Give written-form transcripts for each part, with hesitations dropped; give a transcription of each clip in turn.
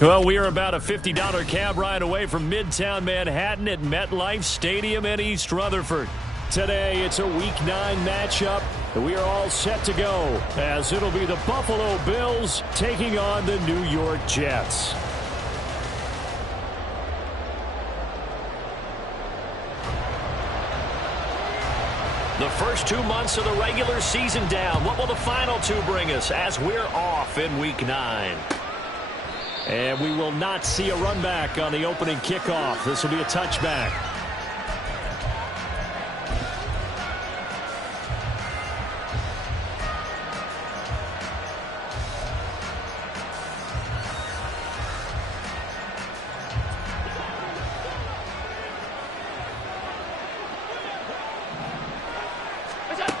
Well, we are about a $50 cab ride away from Midtown Manhattan at MetLife Stadium in East Rutherford. Today, it's a Week 9 matchup, and we are all set to go, as it'll be the Buffalo Bills taking on the New York Jets. The first 2 months of the regular season down. What will the final two bring us as we're off in Week 9? And we will not see a run back on the opening kickoff. This will be a touchback.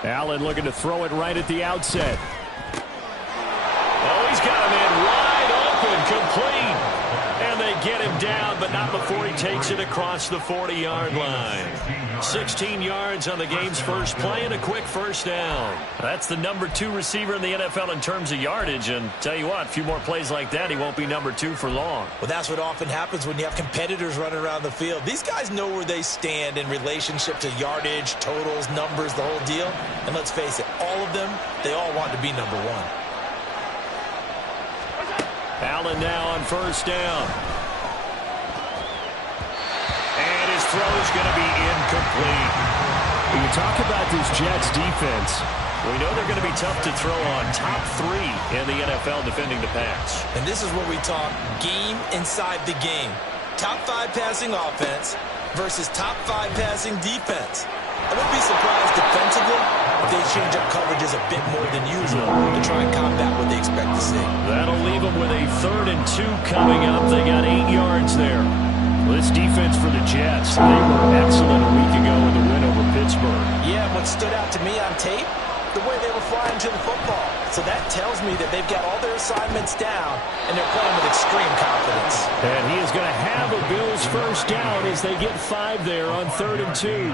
Allen looking to throw it right at the outset. Oh, he's got him in wide open, complete. And they get him down, but not before he takes it across the 40-yard line. 16 yards on the game's first play and a quick first down. That's the number 2 receiver in the NFL in terms of yardage. And tell you what, a few more plays like that, he won't be number 2 for long. Well, that's what often happens when you have competitors running around the field. These guys know where they stand in relationship to yardage, totals, numbers, the whole deal. And let's face it, all of them, they all want to be number 1. Allen now on first down. And his throw is going to be incomplete. When you talk about this Jets defense, we know they're going to be tough to throw on. Top 3 in the NFL defending the pass. And this is where we talk game inside the game. Top 5 passing offense versus top 5 passing defense. I wouldn't be surprised defensively if they change up coverages a bit more than usual to try and combat what they expect to see. That'll leave them with a 3rd and 2 coming up. They got 8 yards there. Well, this defense for the Jets, they were excellent a week ago in the win over Pittsburgh. Yeah, what stood out to me on tape, the way they were flying to the football. So that tells me that they've got all their assignments down, and they're playing with extreme confidence. And he is going to have a Bills first down as they get 5 there on 3rd and 2.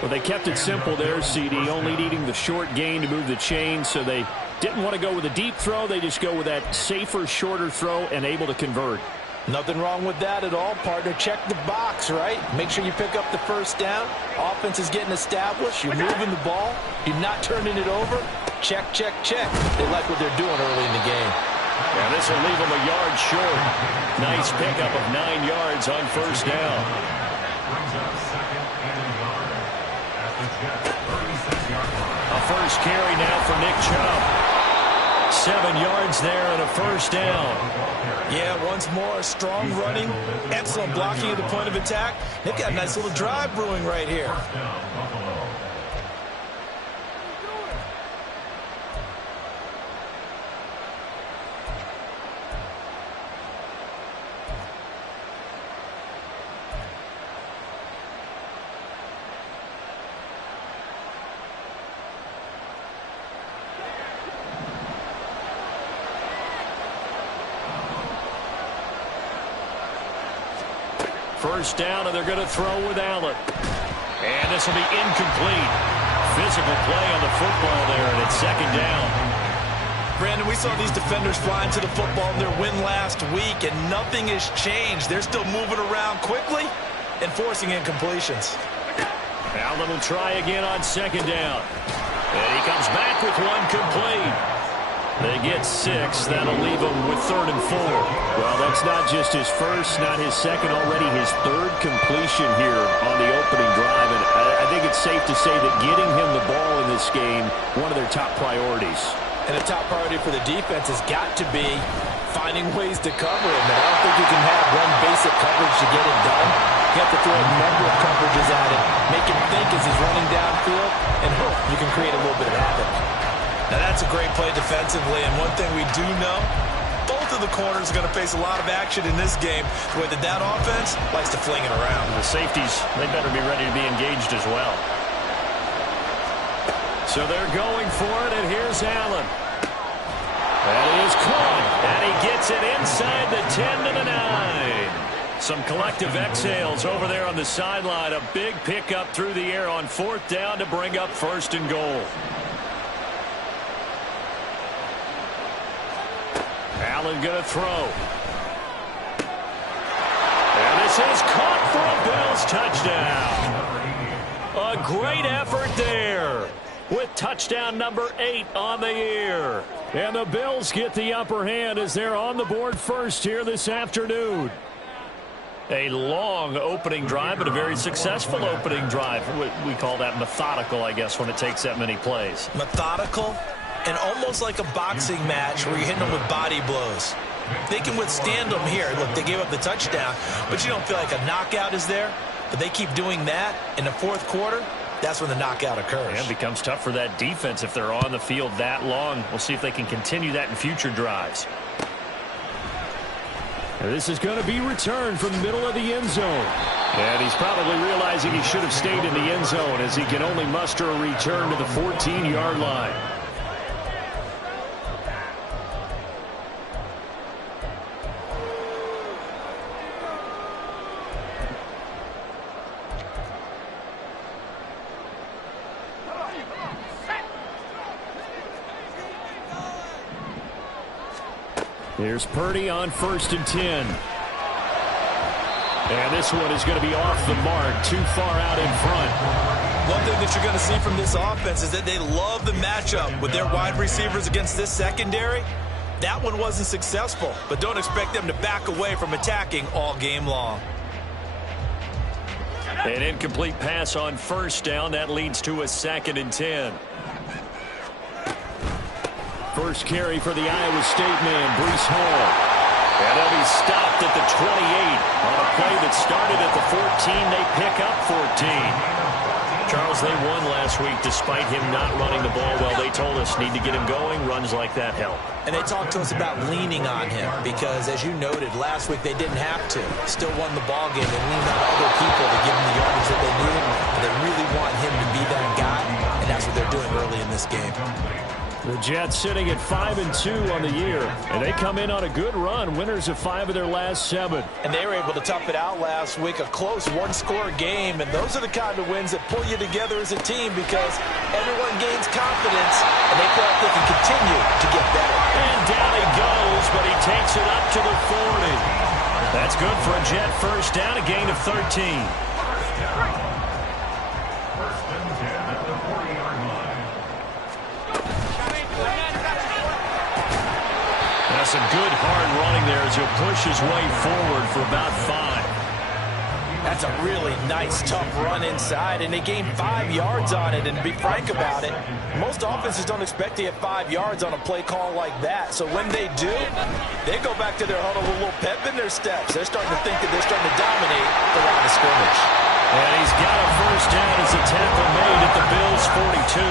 Well, they kept it simple there, CD, only needing the short gain to move the chain, so they didn't want to go with a deep throw. They just go with that safer, shorter throw and able to convert. Nothing wrong with that at all, partner. Check the box, right? Make sure you pick up the first down. Offense is getting established. You're moving the ball. You're not turning it over. Check, check, check. They like what they're doing early in the game. Yeah, this will leave them a yard short. Nice pickup of 9 yards on first down. A first carry now for Nick Chubb. 7 yards there and a first down. Yeah, once more, strong running, excellent blocking at the point of attack. They've got a nice little drive brewing right here. First down, and they're going to throw with Allen. And this will be incomplete. Physical play on the football there, and it's 2nd down. Brandon, we saw these defenders flying to the football in their win last week, and nothing has changed. They're still moving around quickly and forcing incompletions. Allen will try again on 2nd down. And he comes back with one complete. They get 6. That'll leave him with 3rd and 4. Well, that's not just his first, not his second, already his 3rd completion here on the opening drive. And I think it's safe to say that getting him the ball in this game, one of their top priorities. And a top priority for the defense has got to be finding ways to cover him. And I don't think you can have one basic coverage to get it done. You have to throw a number of coverages at him, make him think as he's running downfield, and hope you can create a little bit of havoc. Now, that's a great play defensively, and one thing we do know, both of the corners are going to face a lot of action in this game, the way that offense likes to fling it around. The safeties, they better be ready to be engaged as well. So they're going for it, and here's Allen. That is caught, and he gets it inside the 10 to the 9. Some collective exhales over there on the sideline. A big pickup through the air on 4th down to bring up 1st and goal. Allen going to throw. is caught for a Bills touchdown. A great effort there with touchdown number 8 on the year. And the Bills get the upper hand as they're on the board first here this afternoon. A long opening drive, but a very successful opening drive. We call that methodical, I guess, when it takes that many plays. Methodical and almost like a boxing match where you're hitting them with body blows. They can withstand them here. Look, they gave up the touchdown, but you don't feel like a knockout is there. But they keep doing that in the fourth quarter. That's when the knockout occurs. And it becomes tough for that defense if they're on the field that long. We'll see if they can continue that in future drives. And this is going to be returned from the middle of the end zone. And he's probably realizing he should have stayed in the end zone as he can only muster a return to the 14-yard line. Here's Purdy on 1st and 10. And this one is going to be off the mark, too far out in front. One thing that you're going to see from this offense is that they love the matchup with their wide receivers against this secondary. That one wasn't successful, but don't expect them to back away from attacking all game long. An incomplete pass on 1st down. That leads to a 2nd and 10. First carry for the Iowa State man, Breece Hall. And they'll be stopped at the 28. On a play that started at the 14, they pick up 14. Charles, they won last week despite him not running the ball well. They told us need to get him going. Runs like that help. And they talked to us about leaning on him because, as you noted, last week they didn't have to. Still won the ball game. They leaned on other people to give them the yardage that they needed. And they really want him to be that guy, and that's what they're doing early in this game. The Jets sitting at 5-2 on the year, and they come in on a good run, winners of 5 of their last 7. And they were able to tough it out last week, a close one-score game, and those are the kind of wins that pull you together as a team because everyone gains confidence, and they feel like they can continue to get better. And down he goes, but he takes it up to the 40. That's good for a Jet first down, a gain of 13. Some good hard running there as he'll push his way forward for about 5. That's a really nice, tough run inside, and they gained 5 yards on it. And to be frank about it, most offenses don't expect to get 5 yards on a play call like that. So when they do, they go back to their huddle with a little pep in their steps. They're starting to think that they're starting to dominate the line of scrimmage. And he's got a first down as a tackle made at the Bills' 42.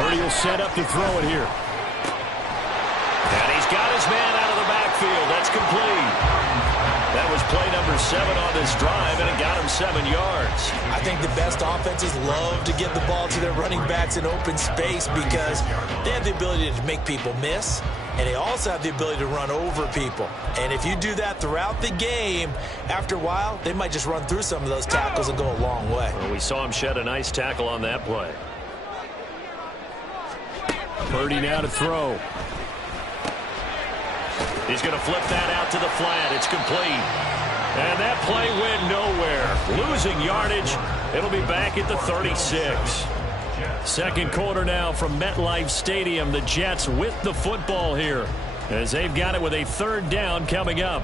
Purdy will set up to throw it here. And he's got his man out of the backfield. That's complete. That was play number 7 on this drive, and it got him 7 yards. I think the best offenses love to give the ball to their running backs in open space because they have the ability to make people miss, and they also have the ability to run over people. And if you do that throughout the game, after a while, they might just run through some of those tackles and go a long way. Well, we saw him shed a nice tackle on that play. Purdy now to throw. He's going to flip that out to the flat. It's complete. And that play went nowhere. Losing yardage. It'll be back at the 36. Second quarter now from MetLife Stadium. The Jets with the football here as they've got it with a 3rd down coming up.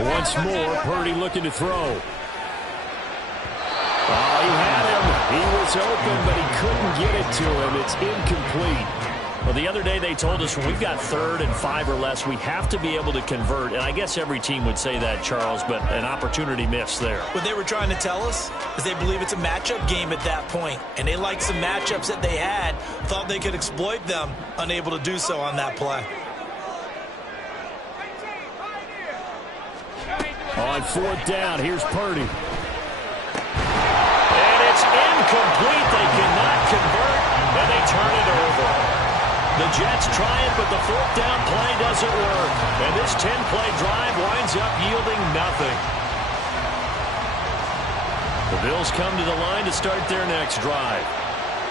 Once more, Purdy looking to throw. Oh, he had him. He was open, but he couldn't get it to him. It's incomplete. Well, the other day they told us when we've got 3rd and 5 or less, we have to be able to convert. And I guess every team would say that, Charles, but an opportunity missed there. What they were trying to tell us is they believe it's a matchup game at that point. And they liked some matchups that they had, thought they could exploit them, unable to do so on that play. On 4th down, here's Purdy. And Incomplete. They cannot convert, and they turn it over. The Jets try it, but the fourth down play doesn't work. And this 10-play drive winds up yielding nothing. The Bills come to the line to start their next drive.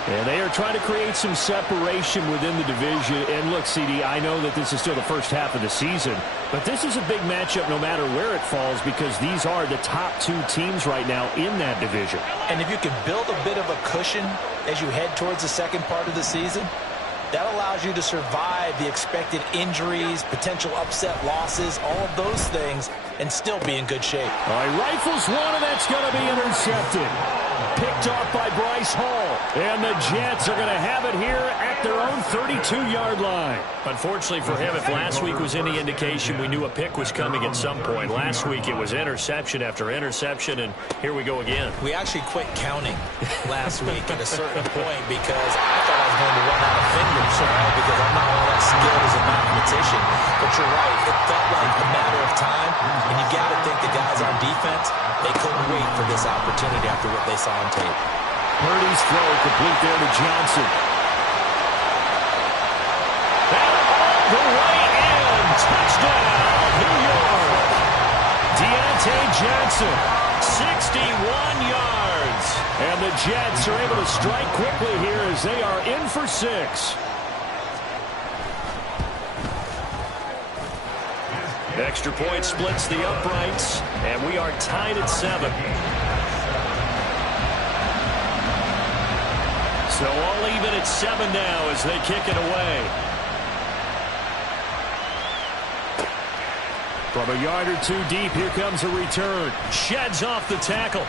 And they are trying to create some separation within the division. And look, CD, I know that this is still the first half of the season, but this is a big matchup no matter where it falls because these are the top two teams right now in that division. And if you can build a bit of a cushion as you head towards the second part of the season, that allows you to survive the expected injuries, potential upset losses, all of those things, and still be in good shape. All right, rifles one, and that's going to be intercepted. Picked off by Bryce Hall. And the Jets are going to have it here at their own 32-yard line. Unfortunately for him, if last week was any indication, we knew a pick was coming at some point. Last week it was interception after interception, and here we go again. We actually quit counting last week at a certain point because I thought I was going to run out of fingers, because I'm not all that skilled as a mathematician. But you're right, it felt like a matter of time, and you got to think the guys on defense, they couldn't wait for this opportunity after what they saw on tape. Purdy's throw complete there to Johnson. And all the way in. Touchdown, New York. Deontay Johnson, 61 yards. And the Jets are able to strike quickly here as they are in for 6. Extra point splits the uprights, and we are tied at 7. So all even at 7 now as they kick it away. From a yard or two deep, here comes a return. Sheds off the tackle.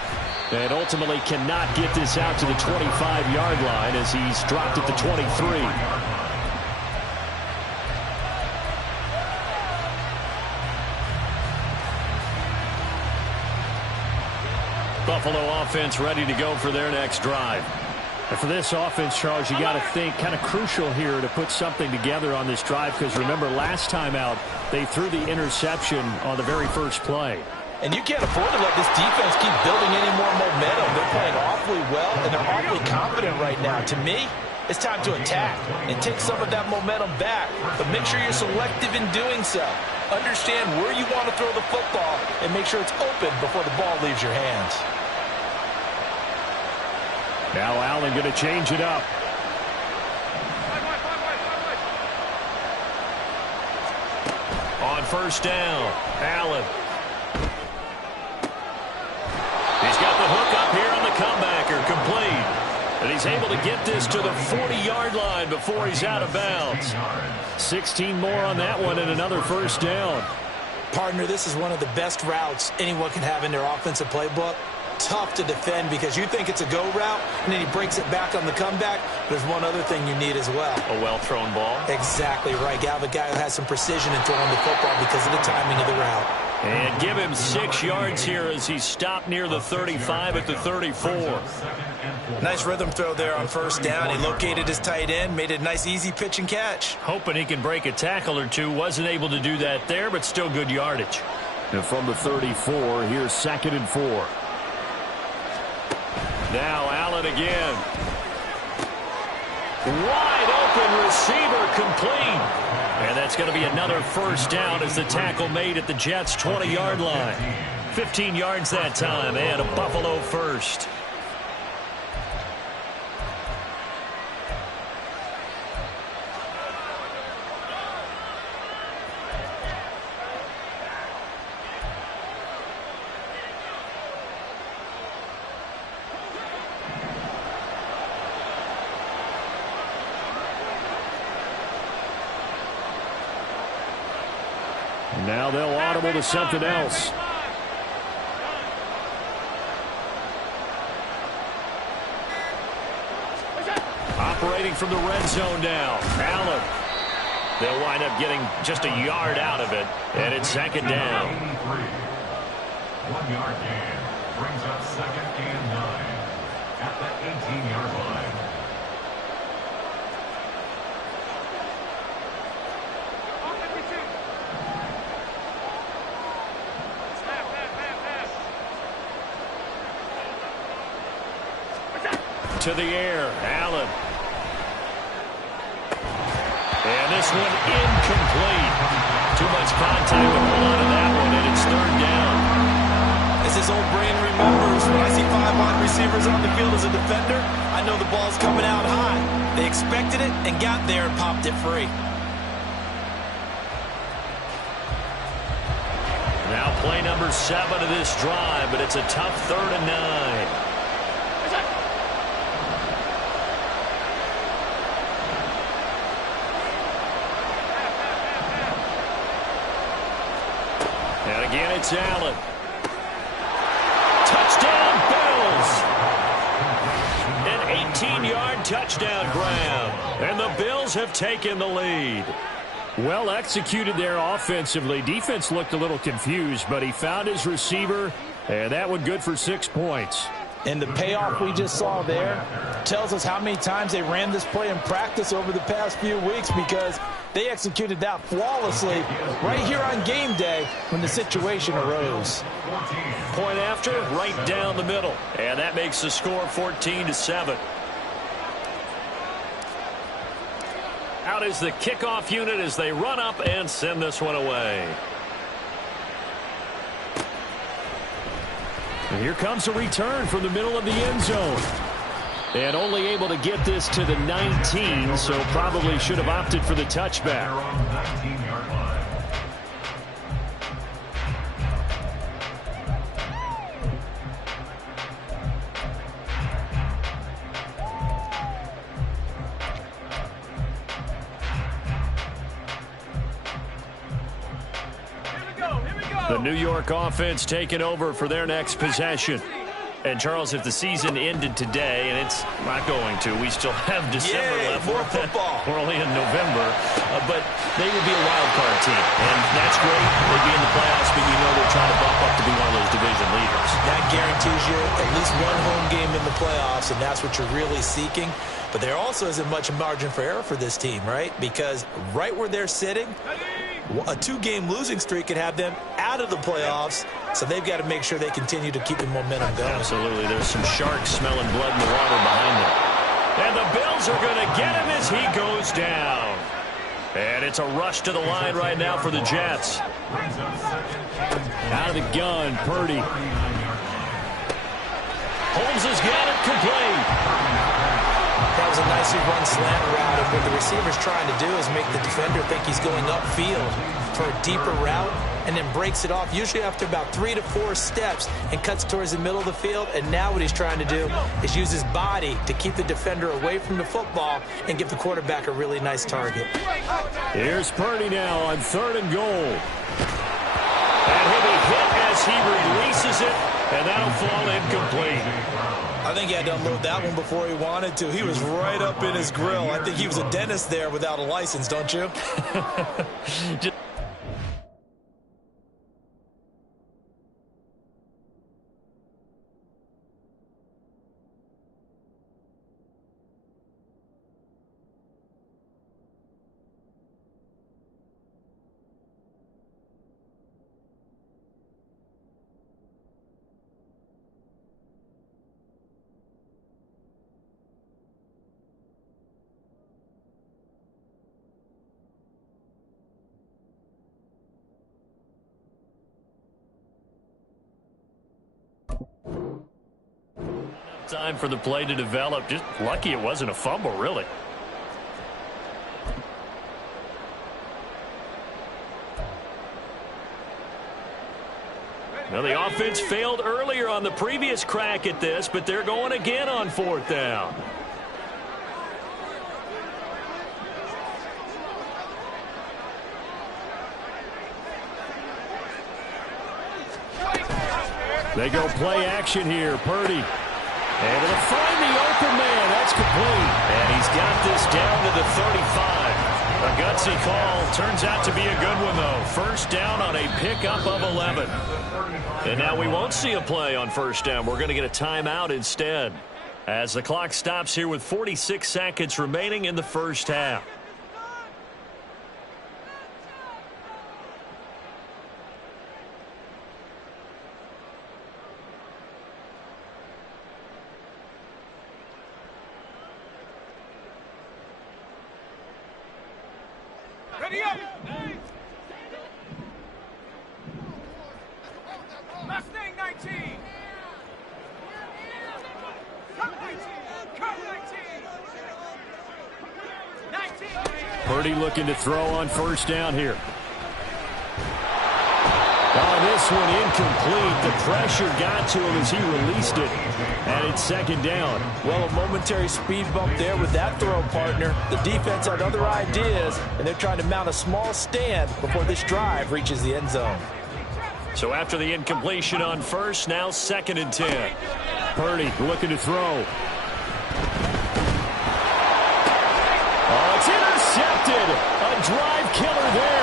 And ultimately cannot get this out to the 25-yard line as he's dropped at the 23. Buffalo offense ready to go for their next drive. And for this offense, Charles, you got to think kind of crucial here to put something together on this drive because remember last time out they threw the interception on the very first play. And you can't afford to let this defense keep building any more momentum. They're playing awfully well, and they're awfully confident right now. To me, it's time to attack and take some of that momentum back. But make sure you're selective in doing so. Understand where you want to throw the football and make sure it's open before the ball leaves your hands. Now Allen going to change it up. On first down, Allen. He's got the hook up here on the comebacker, complete. And he's able to get this to the 40-yard line before he's out of bounds. 16 more on that one and another first down. Partner, this is one of the best routes anyone can have in their offensive playbook. Tough to defend because you think it's a go route, and then he breaks it back on the comeback. There's one other thing you need as well. A well-thrown ball. Exactly right. You have a guy who has some precision in throwing the football because of the timing of the route. And give him 6 yards here as he stopped near the 35 at the 34. Nice rhythm throw there on first down. He located his tight end, made a nice easy pitch and catch. Hoping he can break a tackle or two. Wasn't able to do that there, but still good yardage. And from the 34, here's 2nd and 4. Now Allen again. Wide open receiver complete. And that's going to be another first down as the tackle made at the Jets' 20-yard line. 15 yards that time and a Buffalo first. Now they'll audible to something else. Operating from the red zone now. Allen. They'll wind up getting just a yard out of it. And it's 2nd down. 1 yard gain brings up 2nd and 9 at the 18-yard line. To the air, Allen. And this one incomplete. Too much contact to hold on to that one, and it's third down. As his old brain remembers, when I see 5 wide receivers on the field as a defender, I know the ball's coming out high. They expected it and got there and popped it free. Now play number 7 of this drive, but it's a tough 3rd and 9. And again, it's Allen. Touchdown, Bills. An 18-yard touchdown grab. And the Bills have taken the lead. Well executed there offensively. Defense looked a little confused, but he found his receiver, and that one good for 6 points. And the payoff we just saw there tells us how many times they ran this play in practice over the past few weeks, because they executed that flawlessly right here on game day when the situation arose. Point after, right down the middle. And that makes the score 14-7. Out is the kickoff unit as they run up and send this one away. And here comes a return from the middle of the end zone. And only able to get this to the 19, so probably should have opted for the touchback. The New York offense taking over for their next possession. And, Charles, if the season ended today, and it's not going to, we still have December left. More football. We're only in November, but they would be a wild card team. And that's great. They'd be in the playoffs, but you know they're trying to bump up to be one of those division leaders. That guarantees you at least one home game in the playoffs, and that's what you're really seeking. But there also isn't much margin for error for this team, right? Because right where they're sitting, a 2-game losing streak could have them out of the playoffs, so they've got to make sure they continue to keep the momentum going. Absolutely. There's some sharks smelling blood in the water behind them. And the Bills are going to get him as he goes down. And it's a rush to the line right now for the Jets. Out of the gun, Purdy. Holmes has got it complete. That was a nicely run slant route, and what the receiver's trying to do is make the defender think he's going upfield for a deeper route, and then breaks it off, usually after about 3 to 4 steps, and cuts towards the middle of the field. And now what he's trying to do is use his body to keep the defender away from the football and give the quarterback a really nice target. Here's Purdy now on 3rd and goal. And he'll be hit as he releases it, and that'll fall incomplete. I think he had to unload that one before he wanted to. He was right up in his grill. I think he was a dentist there without a license, don't you? Time for the play to develop. Just lucky it wasn't a fumble, really. Now, the offense failed earlier on the previous crack at this, but they're going again on 4th down. They go play action here. Purdy able to find the open man. That's complete. And he's got this down to the 35. A gutsy call. Turns out to be a good one, though. 1st down on a pickup of 11. And now we won't see a play on 1st down. We're going to get a timeout instead, as the clock stops here with 46 seconds remaining in the 1st half. Mustang 19. Come 19. Come 19. 19. Purdy looking to throw on first down here. Oh, this one incomplete. The pressure got to him as he released it. And it's second down. Well, a momentary speed bump there with that throw, partner. The defense had other ideas, and they're trying to mount a small stand before this drive reaches the end zone. So after the incompletion on first, now 2nd and 10. Purdy looking to throw. Oh, it's intercepted. A drive killer there.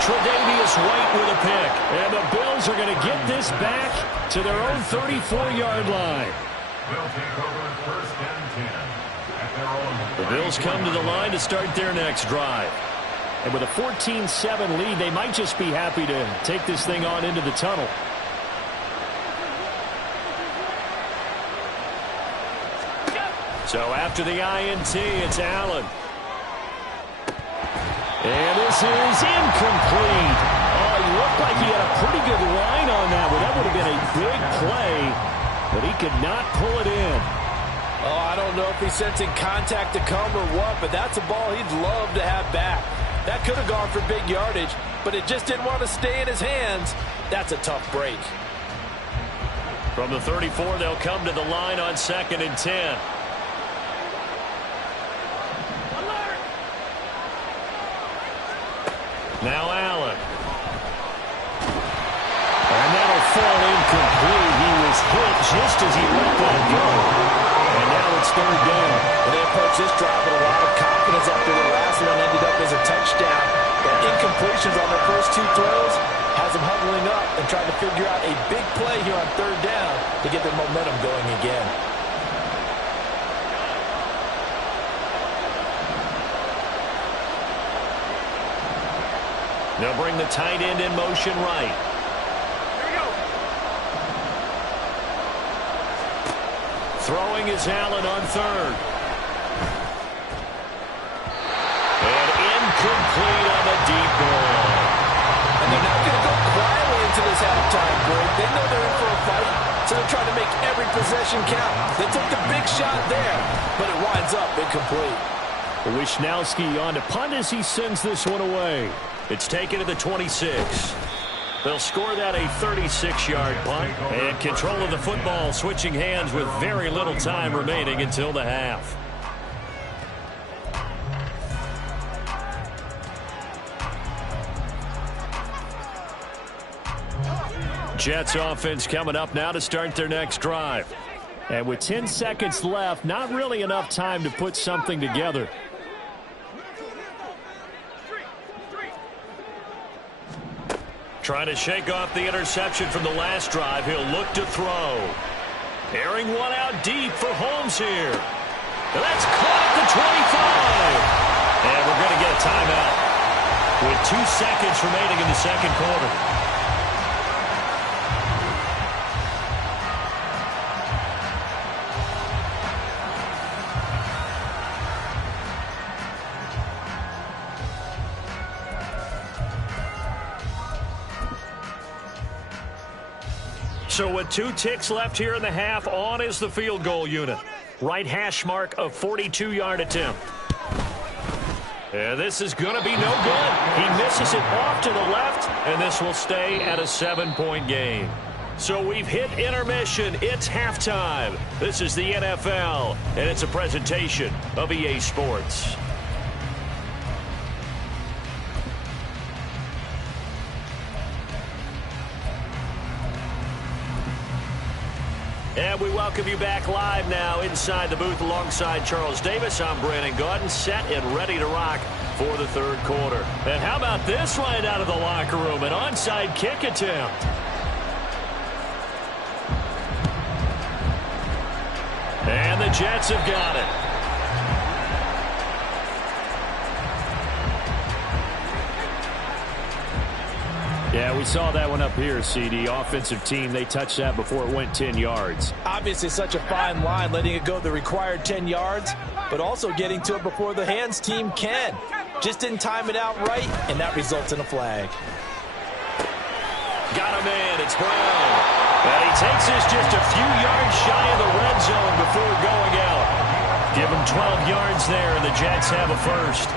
Tre'Davious White with a pick. And the Bills are going to get this back to their own 34-yard line. They'll take over 1st and 10 at their own. The Bills come to the line to start their next drive. And with a 14-7 lead, they might just be happy to take this thing on into the tunnel. So after the INT, it's Allen. And this is incomplete. Oh, he looked like he had a pretty good line on that one. That would have been a big play, but he could not pull it in. Oh, I don't know if he's sensing contact to come or what, but that's a ball he'd love to have back. That could have gone for big yardage, but it just didn't want to stay in his hands. That's a tough break. From the 34, they'll come to the line on 2nd and 10. Now Allen. And that'll fall incomplete. He was hit just as he let that go. And now it's 3rd down. And they approach this drive with a lot of confidence after the last one ended up as a touchdown. The incompletions on their first 2 throws has them huddling up and trying to figure out a big play here on 3rd down to get their momentum going again. They'll bring the tight end in motion right. Here we go. Throwing is Allen on 3rd. And incomplete on the deep ball. And they're not going to go quietly into this halftime break. They know they're in for a fight, so they're trying to make every possession count. They took the big shot there, but it winds up incomplete. Wishnowski on to punt as he sends this one away. It's taken to the 26. They'll score that a 36-yard punt. And control of the football switching hands with very little time remaining until the half. Jets offense coming up now to start their next drive. And with 10 seconds left, not really enough time to put something together. Trying to shake off the interception from the last drive. He'll look to throw. Airing one out deep for Holmes here. And that's caught at the 25. And we're going to get a timeout with 2 seconds remaining in the 2nd quarter. So with 2 ticks left here in the half, on is the field goal unit. Right hash mark of 42-yard attempt. And this is going to be no good. He misses it off to the left, and this will stay at a 7-point game. So we've hit intermission. It's halftime. This is the NFL, and it's a presentation of EA Sports. And we welcome you back live now inside the booth alongside Charles Davis. I'm Brandon Gaudin, set and ready to rock for the 3rd quarter. And how about this right out of the locker room? An onside kick attempt. And the Jets have got it. Yeah, we saw that one up here, CD. Offensive team, they touched that before it went 10 yards. Obviously such a fine line, letting it go the required 10 yards, but also getting to it before the hands team can. Just didn't time it out right, and that results in a flag. Got him in. It's Brown. And he takes this just a few yards shy of the red zone before going out. Give him 12 yards there, and the Jets have a first.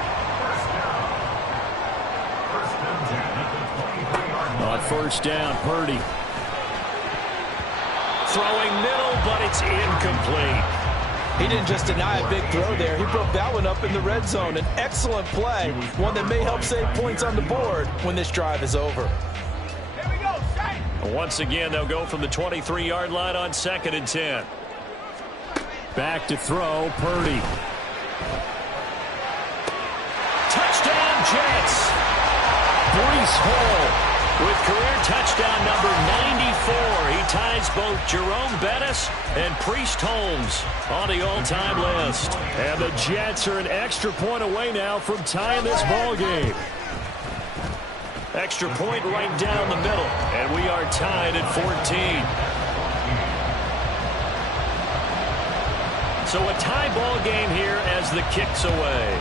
On first down, Purdy. Throwing middle, but it's incomplete. He didn't just deny a big throw there. He broke that one up in the red zone. An excellent play, one that may help save points on the board when this drive is over. Here we go, set. Once again, they'll go from the 23-yard line on 2nd and 10. Back to throw, Purdy. Touchdown, Jets. Breece Hall with career touchdown number 94. He ties both Jerome Bettis and Priest Holmes on the all-time list. And the Jets are an extra point away now from tying this ball game. Extra point right down the middle, and we are tied at 14. So a tie ball game here as the kick's away.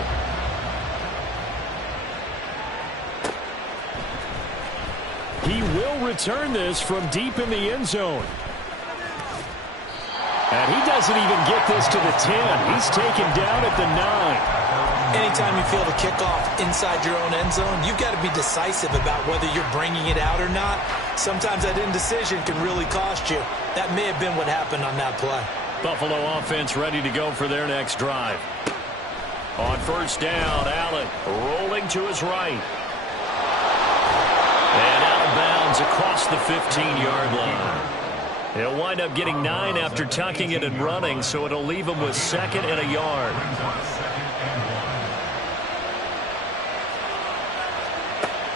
He will return this from deep in the end zone. And he doesn't even get this to the 10. He's taken down at the 9. Anytime you feel the kickoff inside your own end zone, you've got to be decisive about whether you're bringing it out or not. Sometimes that indecision can really cost you. That may have been what happened on that play. Buffalo offense ready to go for their next drive. On first down, Allen rolling to his right. And out of bounds across the 15-yard line. He'll wind up getting 9 after tucking it and running, so it'll leave him with 2nd and a yard.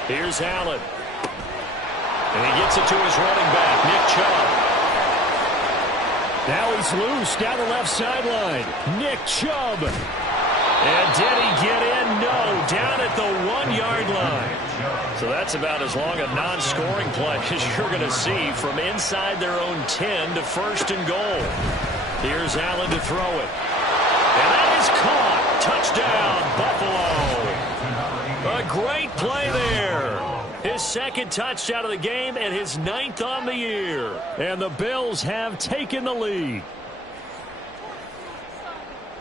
Here's Allen. And he gets it to his running back, Nick Chubb. Now he's loose down the left sideline. Nick Chubb. And did he get in? No, down at the 1-yard line. So that's about as long a non-scoring play as you're going to see from inside their own 10 to 1st and goal. Here's Allen to throw it. And that is caught. Touchdown, Buffalo. A great play there. His 2nd touchdown of the game and his 9th on the year. And the Bills have taken the lead.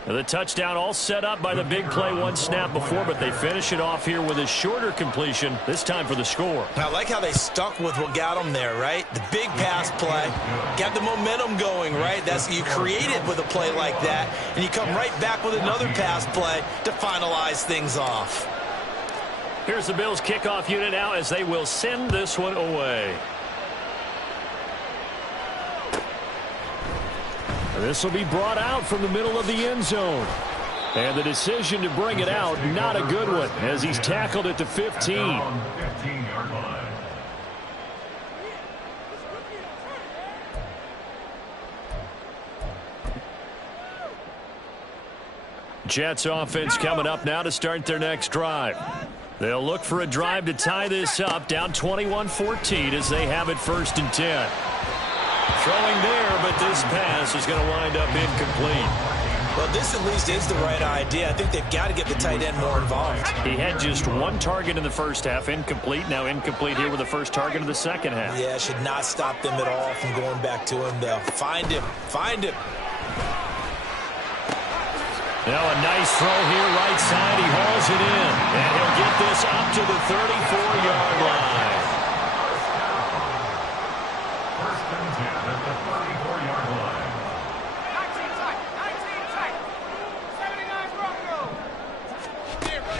The touchdown all set up by the big play one snap before, but they finish it off here with a shorter completion, this time for the score. I like how they stuck with what got them there, right? The big pass play, got the momentum going, right? That's you create it with a play like that, and you come right back with another pass play to finalize things off. Here's the Bills kickoff unit now as they will send this one away. This will be brought out from the middle of the end zone. And the decision to bring it out, not a good one, as he's tackled at the 15. 15-yard line. Jets offense coming up now to start their next drive. They'll look for a drive to tie this up, down 21-14 as they have it 1st and 10. Throwing there, but this pass is going to wind up incomplete. Well, this at least is the right idea. I think they've got to get the tight end more involved. He had just 1 target in the first half, incomplete. Now incomplete here with the first target of the second half. Yeah, should not stop them at all from going back to him. They'll find him. Find him. Now a nice throw here, right side. He hauls it in. And he'll get this up to the 34-yard line.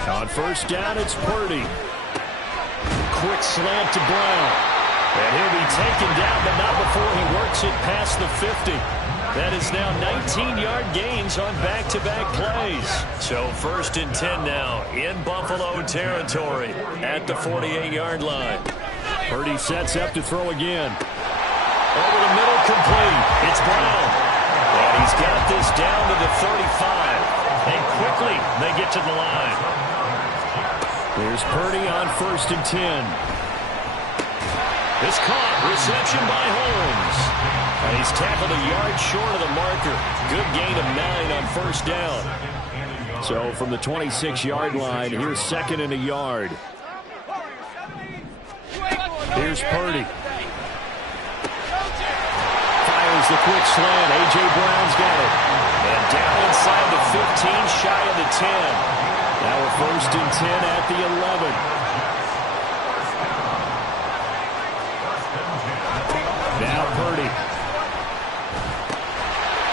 On first down, it's Purdy. Quick slant to Brown. And he'll be taken down, but not before he works it past the 50. That is now 19-yard gains on back-to-back plays. So 1st and 10 now in Buffalo territory at the 48-yard line. Purdy sets up to throw again. Over the middle, complete. It's Brown. And he's got this down to the 35. And quickly, they get to the line. Here's Purdy on 1st and 10. It's caught. Reception by Holmes. And he's tackled a yard short of the marker. Good gain of 9 on 1st down. So from the 26-yard line, here's 2nd and a yard. Here's Purdy. Fires the quick slant. A.J. Brown's got it. And down inside the 15, shy of the 10. Now we're 1st and 10 at the 11. Now Purdy.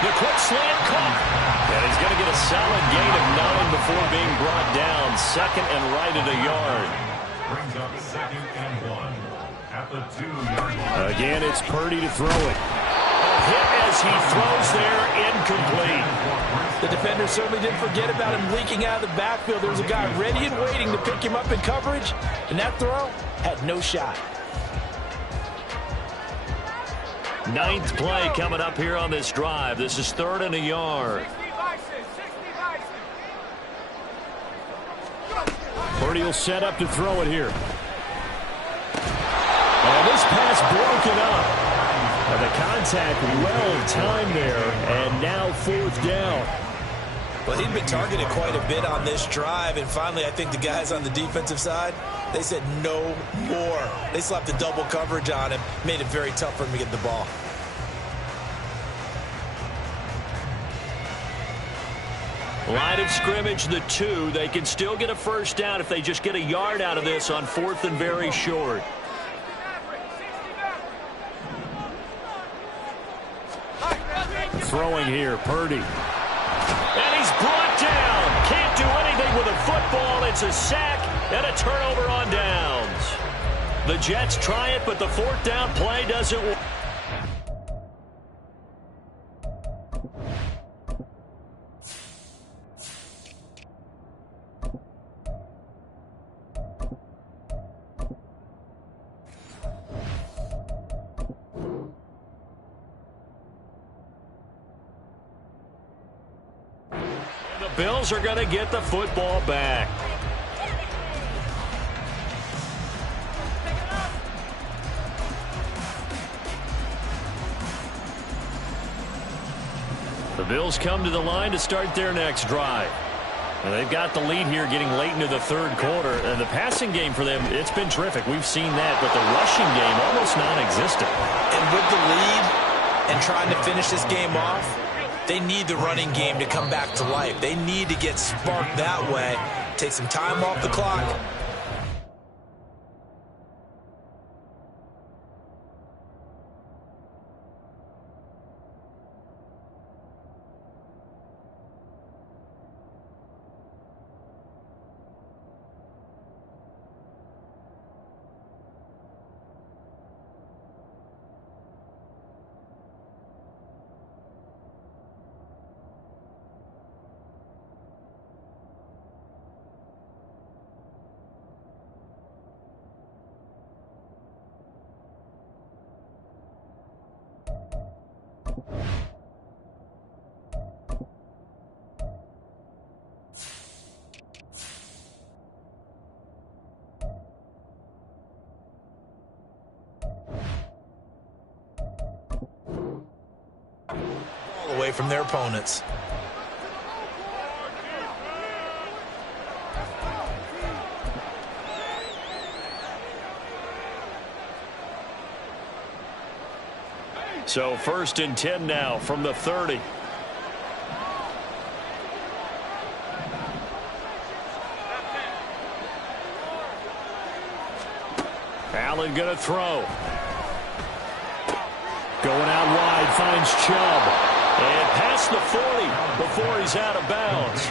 The quick slant caught. And he's going to get a solid gain of 9 before being brought down. 2nd and right at a yard. Brings up 2nd and 1 at the 2-yard line. Again, it's Purdy to throw it. A hit as he throws there, incomplete. The defender certainly didn't forget about him leaking out of the backfield. There was a guy ready and waiting to pick him up in coverage, and that throw had no shot. 9th play coming up here on this drive. This is 3rd and a yard. Purdy will set up to throw it here. And this pass broken up. And the contact well timed there, and now 4th down. Well, he'd been targeted quite a bit on this drive, and finally I think the guys on the defensive side, they said no more. They slapped the double coverage on him, made it very tough for him to get the ball. Line of scrimmage, the 2. They can still get a 1st down if they just get a yard out of this on 4th and very short. Throwing here, Purdy. And he's brought down. Can't do anything with a football. It's a sack and a turnover on downs. The Jets try it, but the 4th down play doesn't work. The Bills are going to get the football back. The Bills come to the line to start their next drive. And they've got the lead here getting late into the 3rd quarter. And the passing game for them, it's been terrific. We've seen that. But the rushing game, almost non-existent. And with the lead and trying to finish this game off, they need the running game to come back to life. They need to get sparked that way. Take some time off the clock. Away from their opponents. So 1st and 10 now from the 30. Allen going to throw. Going out wide, finds Chubb. And past the 40 before he's out of bounds.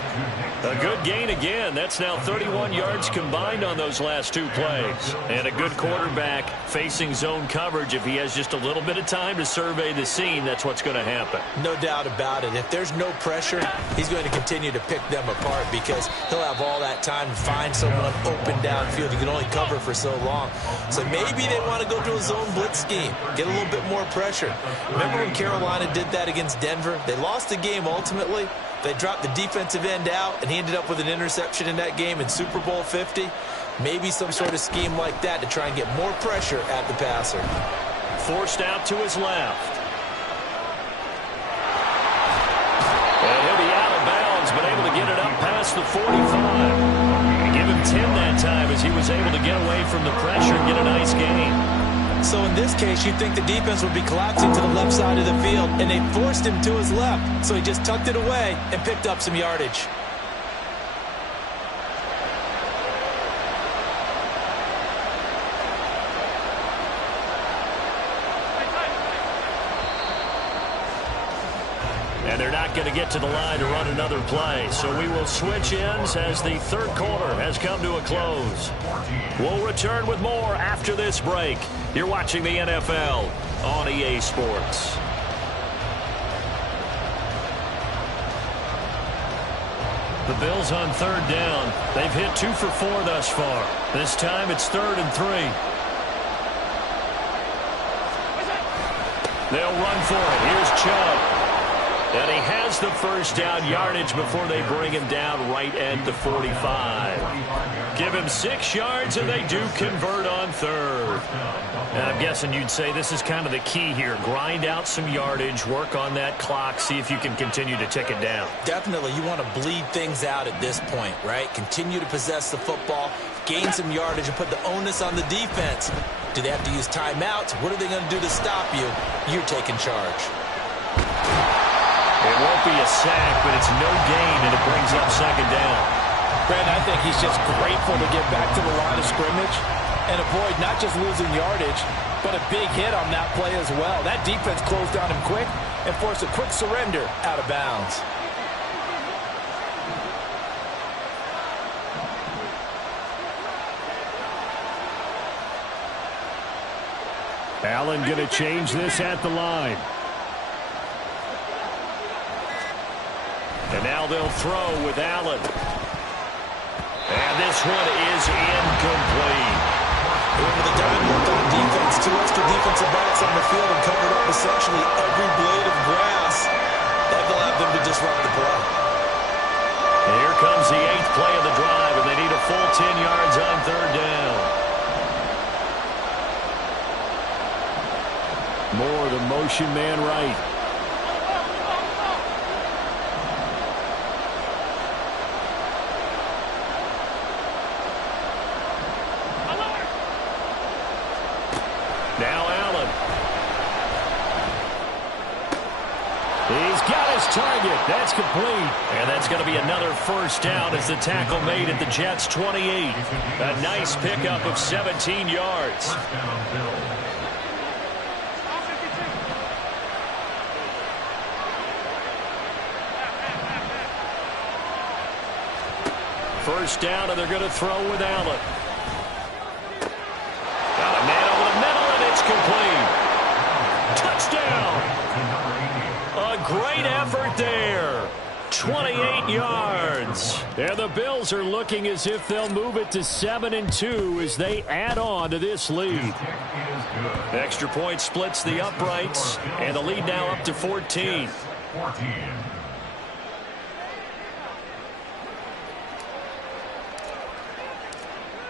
A good gain again. That's now 31 yards combined on those last 2 plays. And a good quarterback facing zone coverage. If he has just a little bit of time to survey the scene, that's what's going to happen. No doubt about it. If there's no pressure, he's going to continue to pick them apart because he'll have all that time to find someone open downfield. He can only cover for so long. So maybe they want to go to a zone blitz scheme, get a little bit more pressure. Remember when Carolina did that against Denver? They lost the game ultimately. They dropped the defensive end out, and he ended up with an interception in that game in Super Bowl 50. Maybe some sort of scheme like that to try and get more pressure at the passer. Forced out to his left. And he'll be out of bounds, but able to get it up past across the 45. Give him 10 that time as he was able to get away from the pressure and get a nice gain. So in this case, you'd think the defense would be collapsing to the left side of the field, and they forced him to his left. So he just tucked it away and picked up some yardage. And they're not going to get to the line to run another play. So we will switch ends as the third quarter has come to a close. We'll return with more after this break. You're watching the NFL on EA Sports. The Bills on third down. They've hit 2 for 4 thus far. This time it's 3rd and 3. They'll run for it. Here's Chubb. And he has the first down yardage before they bring him down right at the 45. Give him 6 yards, and they do convert on third. And I'm guessing you'd say this is kind of the key here. Grind out some yardage, work on that clock, see if you can continue to tick it down. Definitely, you want to bleed things out at this point, right? Continue to possess the football, gain some yardage, and put the onus on the defense. Do they have to use timeouts? What are they going to do to stop you? You're taking charge. It won't be a sack, but it's no gain, and it brings up second down. Brandon, I think he's just grateful to get back to the line of scrimmage and avoid not just losing yardage, but a big hit on that play as well. That defense closed down him quick and forced a quick surrender out of bounds. Allen going to change this at the line. And now they'll throw with Allen. And this one is incomplete. Over the dime worked on defense. 2 extra defensive backs on the field and covered up essentially every blade of grass. That allowed them to disrupt the play. And here comes the 8th play of the drive, and they need a full 10 yards on third down. Moore, the motion man right. Now Allen. He's got his target. That's complete. And that's going to be another first down as the tackle made at the Jets' 28. A nice pickup of 17 yards. First down, and they're going to throw with Allen. Got a man over the middle, and it's complete. Touchdown. A great effort there. 28 yards. And the Bills are looking as if they'll move it to 7-2 as they add on to this lead. Extra point splits the uprights, and the lead now up to 14.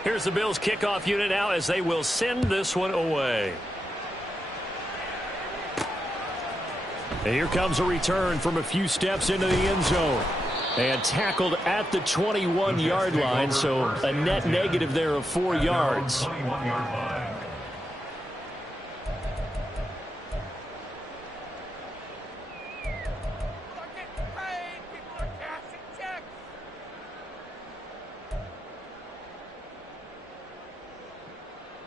Here's the Bills kickoff unit now as they will send this one away. And here comes a return from a few steps into the end zone. And tackled at the 21-yard line, so a net negative there of 4 yards.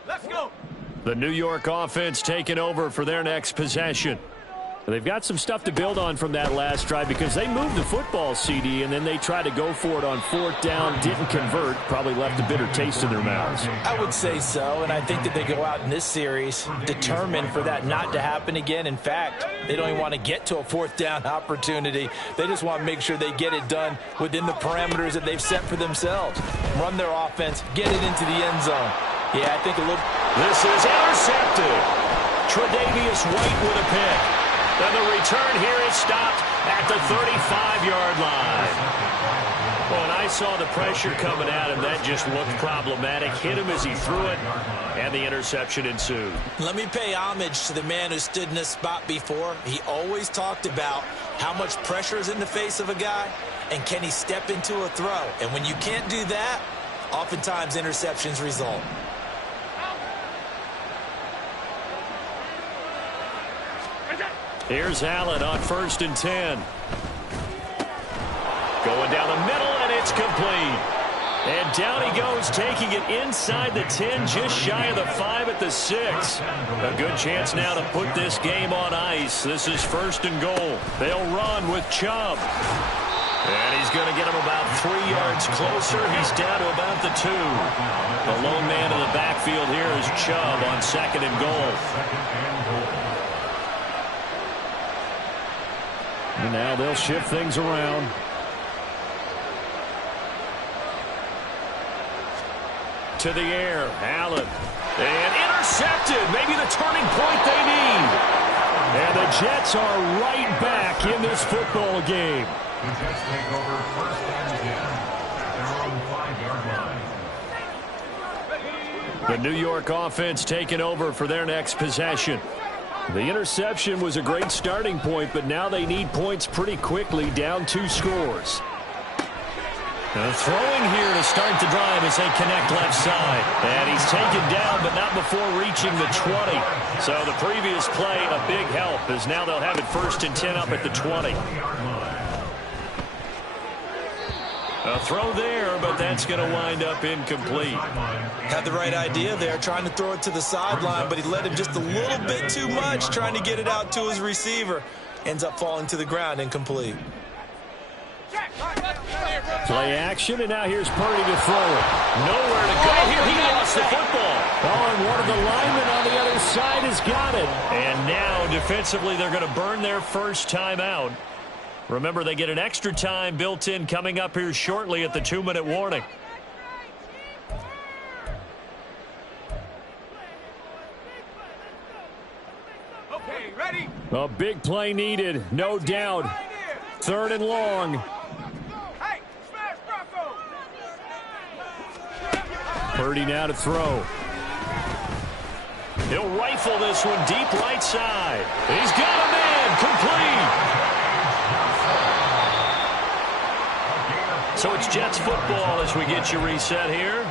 Let's go. The New York offense taking over for their next possession. They've got some stuff to build on from that last drive because they moved the football, CD, and then they tried to go for it on 4th down, didn't convert, probably left a bitter taste in their mouths. I would say so, and I think that they go out in this series determined for that not to happen again. In fact, they don't even want to get to a 4th down opportunity. They just want to make sure they get it done within the parameters that they've set for themselves. Run their offense, get it into the end zone. Yeah, I think a little... This is intercepted. Tre'Davious White with a pick. And the return here is stopped at the 35-yard line. Well, when I saw the pressure coming at him, that just looked problematic. Hit him as he threw it, and the interception ensued. Let me pay homage to the man who stood in this spot before. He always talked about how much pressure is in the face of a guy, and can he step into a throw? And when you can't do that, oftentimes interceptions result. Here's Allen on 1st and 10. Going down the middle, and it's complete. And down he goes, taking it inside the 10, just shy of the 5 at the 6. A good chance now to put this game on ice. This is 1st and goal. They'll run with Chubb. And he's going to get him about 3 yards closer. He's down to about the 2. The lone man in the backfield here is Chubb on 2nd and goal. And now they'll shift things around. To the air, Allen. And intercepted. Maybe the turning point they need. And the Jets are right back in this football game. The Jets take over 1st and 10 at their own 5-yard line. The New York offense taking over for their next possession. The interception was a great starting point, but now they need points pretty quickly, down 2 scores. Throwing here to start the drive as they connect left side. And he's taken down, but not before reaching the 20. So the previous play, a big help, as now they'll have it 1st and 10 up at the 20. A throw there, but that's going to wind up incomplete. Had the right idea there, trying to throw it to the sideline, but he let him just a little bit too much, trying to get it out to his receiver. Ends up falling to the ground, incomplete. Play action, and now here's Purdy to throw it. Nowhere to go here. He lost the football. Oh, and one of the linemen on the other side has got it. And now, defensively, they're going to burn their first time out. Remember, they get an extra time built in coming up here shortly at the 2-minute warning. Okay, ready? A big play needed, no doubt. 3rd and long. Hey, smash Bronco! Purdy now to throw. He'll rifle this one deep right side. He's got a man, complete. So it's Jets football as we get you reset here.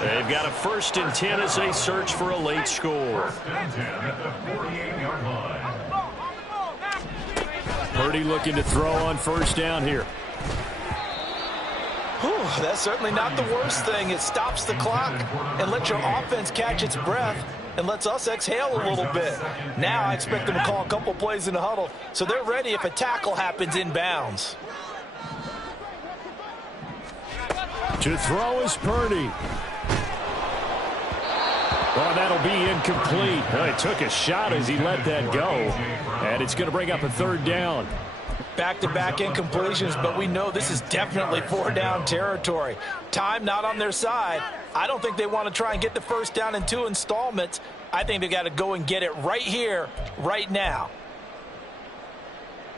They've got a 1st and 10 as they search for a late score. 1st and 10 at the 48-yard line. Purdy looking to throw on 1st down here. Whew, that's certainly not the worst thing. It stops the clock and lets your offense catch its breath and lets us exhale a little bit. Now I expect them to call a couple plays in the huddle so they're ready if a tackle happens inbounds. To throw is Purdy. Oh, that'll be incomplete. Oh, he took a shot as he let that go. And it's going to bring up a 3rd down. Back-to-back incompletions, but we know this is definitely 4-down territory. Time not on their side. I don't think they want to try and get the 1st down in 2 installments. I think they got to go and get it right here, right now.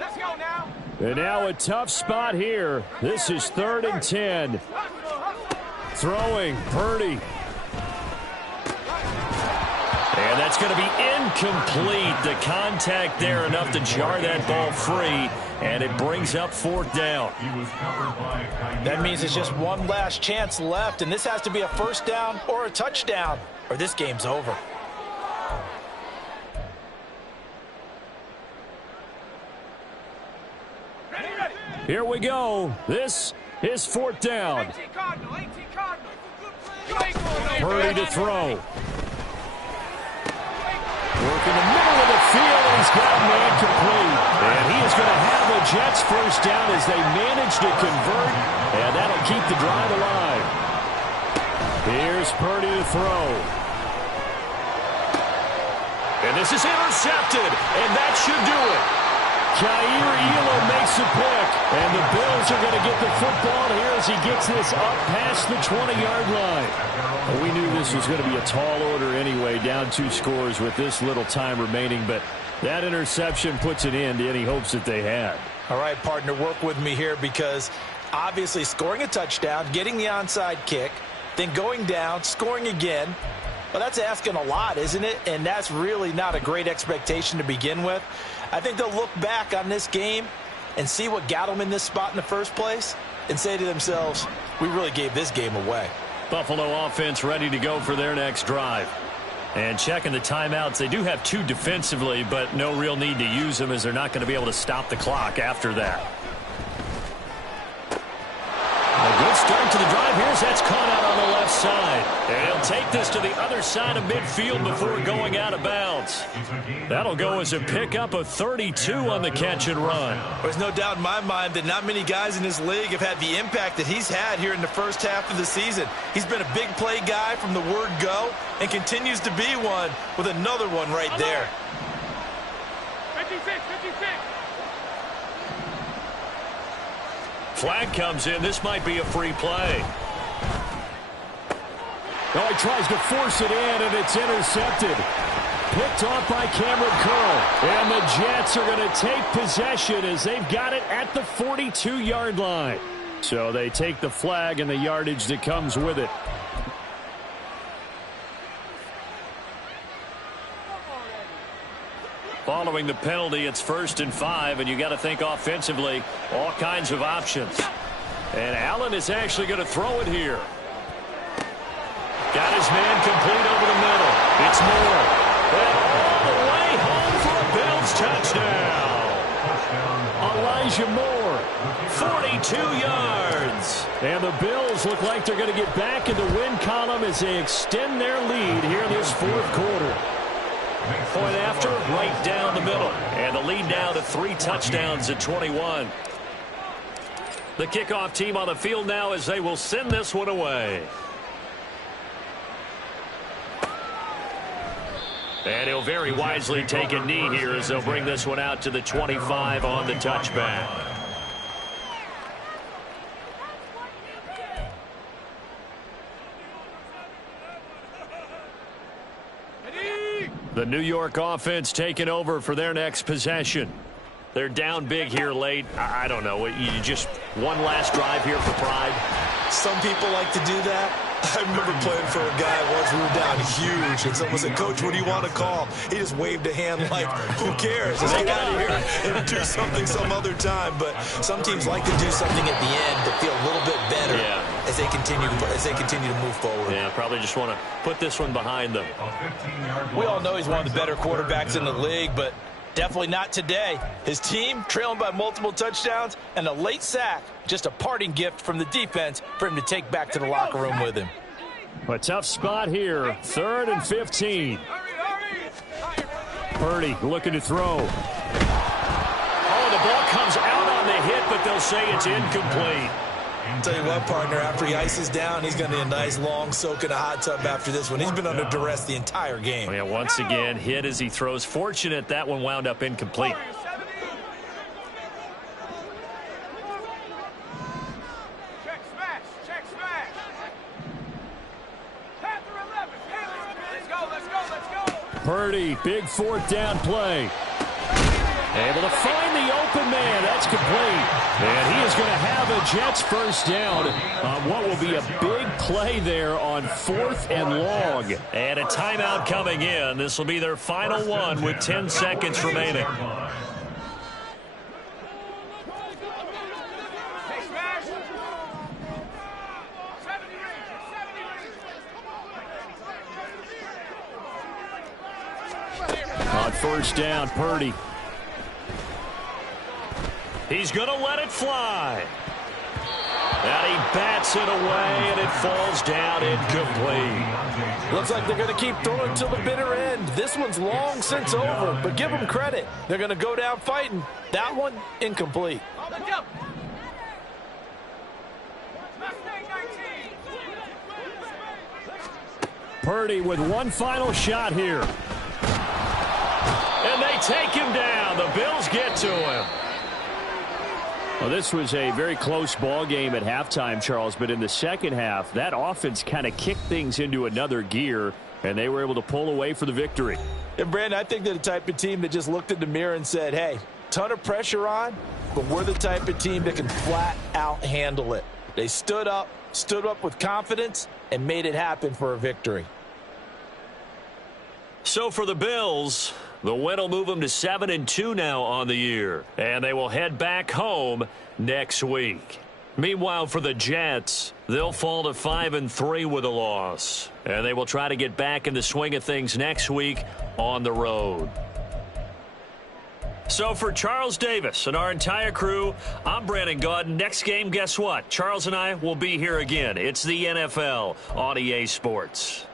Let's go now. And now a tough spot here. This is 3rd and 10. Throwing, Purdy. And that's going to be incomplete. The contact there enough to jar that ball free, and it brings up 4th down. That means it's just one last chance left, and this has to be a 1st down or a touchdown, or this game's over. Here we go. This is 4th down. Purdy to throw. Working the middle of the field, and he's got a man complete. And he is going to have the Jets 1st down as they manage to convert, and that'll keep the drive alive. Here's Purdy to throw. And this is intercepted, and that should do it. Jair Elam makes the pick, and the Bills are going to get the football here as he gets this up past the 20-yard line. Well, we knew this was going to be a tall order anyway, down 2 scores with this little time remaining, but that interception puts an end to any hopes that they had. All right, partner, work with me here because obviously scoring a touchdown, getting the onside kick, then going down, scoring again, well, that's asking a lot, isn't it? And that's really not a great expectation to begin with. I think they'll look back on this game and see what got them in this spot in the first place and say to themselves, we really gave this game away. Buffalo offense ready to go for their next drive. And checking the timeouts, they do have 2 defensively, but no real need to use them as they're not going to be able to stop the clock after that. A good start to the drive here as that's caught out on the left side. And he'll take this to the other side of midfield before going out of bounds. That'll go as a pickup of 32 on the catch and run. There's no doubt in my mind that not many guys in this league have had the impact that he's had here in the first half of the season. He's been a big play guy from the word go and continues to be one with another one right there. 56, 56. Flag comes in. This might be a free play. Oh, he tries to force it in, and it's intercepted. Picked off by Cameron Curl. And the Jets are going to take possession as they've got it at the 42-yard line. So they take the flag and the yardage that comes with it. Following the penalty, it's 1st and 5, and you got to think offensively, all kinds of options. And Allen is actually going to throw it here. Got his man complete over the middle. It's Moore. And all the way home for a Bills touchdown. Elijah Moore. 42 yards. And the Bills look like they're going to get back in the win column as they extend their lead here in this 4th quarter. Point after, right down the middle. And the lead now to 3 touchdowns at 21. The kickoff team on the field now as they will send this one away. And he'll very wisely take a knee here as they'll bring this one out to the 25 on the touchback. The New York offense taking over for their next possession. They're down big here late. I don't know. You just one last drive here for pride. Some people like to do that. I remember playing for a guy once we were down huge, and someone said, Coach, what do you want to call? He just waved a hand like, who cares? Let's get out of here and do something some other time. But some teams like to do something at the end to feel a little bit better as they continue to move forward. Yeah, probably just want to put this one behind them. We all know he's one of the better quarterbacks in the league, but definitely not today. His team trailing by multiple touchdowns and a late sack. Just a parting gift from the defense for him to take back to the locker room with him. A tough spot here. 3rd and 15. Purdy looking to throw. Oh, the ball comes out on the hit, but they'll say it's incomplete. I'll tell you what, partner, after he ices down, he's going to need a nice long soak in a hot tub after this one. He's been under duress the entire game. Oh, yeah, once again, hit as he throws. Fortunate that one wound up incomplete. Check smash, check smash. Panther 11, let's go. Purdy, big 4th down play. Able to find the open man. That's complete. And he is going to have a Jets first down on what will be a big play there on 4th and long. And a timeout coming in. This will be their final one with 10 seconds remaining. On 1st down, Purdy. He's going to let it fly. And he bats it away, and it falls down incomplete. Looks like they're going to keep throwing till the bitter end. This one's long since over, but give them credit. They're going to go down fighting. That one, incomplete. Purdy with one final shot here. And they take him down. The Bills get to him. Well, this was a very close ball game at halftime, Charles, but in the second half, that offense kind of kicked things into another gear, and they were able to pull away for the victory. And, Brandon, I think they're the type of team that just looked in the mirror and said, hey, ton of pressure on, but we're the type of team that can flat out handle it. They stood up with confidence, and made it happen for a victory. So for the Bills, The win will move them to 7-2 now on the year, and they will head back home next week. Meanwhile, for the Jets, they'll fall to 5-3 with a loss, and they will try to get back in the swing of things next week on the road. So for Charles Davis and our entire crew, I'm Brandon Gaudin. Next game, guess what? Charles and I will be here again. It's the NFL on EA Sports.